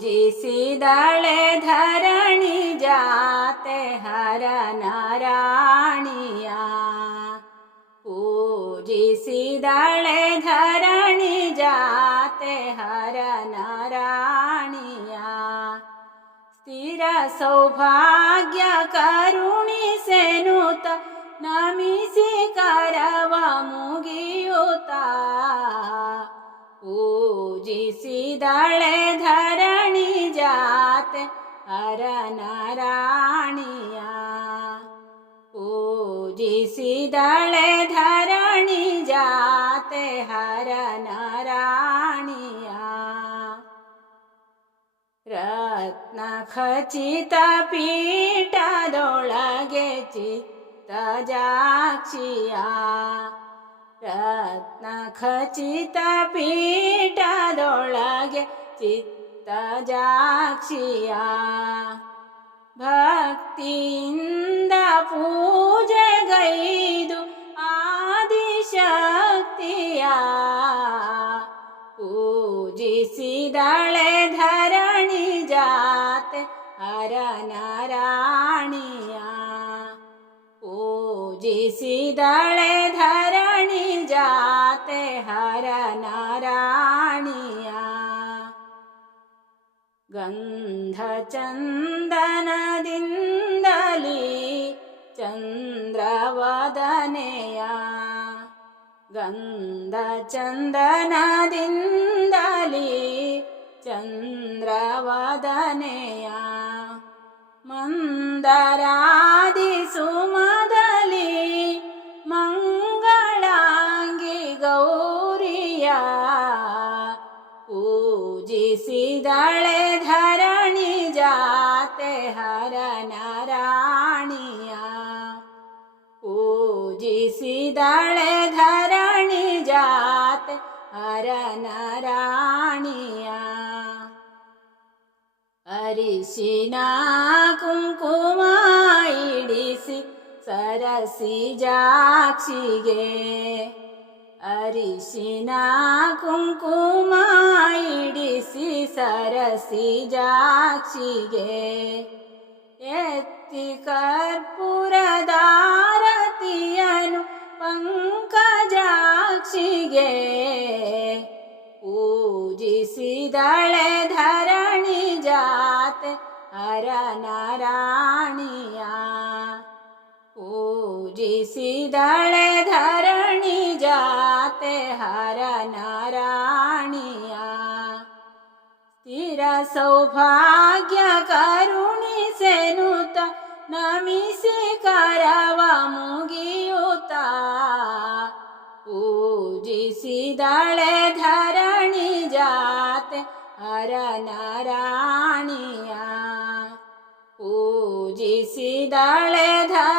ಪೂಜಿಸಿದಳೆ ಧರಣಿ ಜಾತೆ ಹರ ನಾರಾಣಿಯ ಪೂಜಿಸಿದಳೆ ಧರಣಿ ಜಾತೆ ಹರ ನಾರಾಣಿಯ ಸ್ಥಿರ ಸೌಭಾಗ್ಯ ಕರುಣಿಸೆನುತ ನಮಿಸಿ ಹರ ನಾರಾಣಿಯ ಪೂಜಿಸಿದಳೆ ಧರಣಿ ಜಾತೆ ಹರ ನಾರಾಣಿಯ ರತ್ನ ಖಚಿತ ಪೀಠದೊಳಗೆ ಚಿತ್ತ ಜಾಕ್ಷಿಯ ರತ್ನ ಖಚಿತ ಪೀಠದೊಳಗೆ ಚಿತ್ತ ಜಾಕ್ಷಿಯ ಭಕ್ತಿಯಿಂದ ಪೂಜೆಗೈದು ಆದಿಶಕ್ತಿಯ ಪೂಜಿಸಿದಳೆ ಧರಣಿ ಜಾತೆ ಹರ ನಾರಾಣಿಯ ಪೂಜಿಸಿದಳೆ ಧರಣಿ ಜಾತೆ ಹರ ಗಂಧಚಂದನದಿಂದಲೀ ಚಂದ್ರವದನೆಯ ಗಂಧಚಂದನದಿಂದಲೀ ಚಂದ್ರವದನೆಯ ಮಂದರಾದಿ ಸುಮದಲಿ ಮಂಗಳಾಂಗಿ ಗೌರಿಯ ಓ ಪೂಜಿಸಿದಳೆ ಧರಣಿ ಜಾತೆ ಹರ ನಾರಾಣಿಯ ಪೂಜಿಸಿದಳೆ ಧರಣಿ ಜಾತೆ ಹರ ನಾರಾಣಿಯ ಅರಿಶಿನ ಕುಂಕುಮ ಇಡಿಸಿ ಸರಸಿ ಜಾಕ್ಷಿಗೆ ಅರಿಶಿನ ಕುಂಕುಮ ಇಡಿಸಿ ಸರಸಿ ಜಾಕ್ಷಿಗೆ ಎತ್ತಿ ಕರ್ಪೂರದಾರತಿಯನು ಪಂಕಜಾಕ್ಷಿಗೆ ಪೂಜಿಸಿದಳೆ ಧರಣಿ ಜಾತೆ ಹರ ನಾರಾಣಿಯ ಪೂಜಿಸಿದಳೆ ಧರಣಿ ಜಾತೆ ಹರ ನಾರಾಣಿಯ ಸ್ಥಿರ ಸೌಭಾಗ್ಯ ಕರುಣಿಸೆನುತ ನಮಿಸಿ ಕರವ ಮುಗಿಯುತ್ತ ಪೂಜಿಸಿದಳೆ ಧರಣಿ ಜಾತೆ ಹರ ನಾರಾಣಿಯ ಪೂಜಿಸಿದಳೆ ಧರಣಿ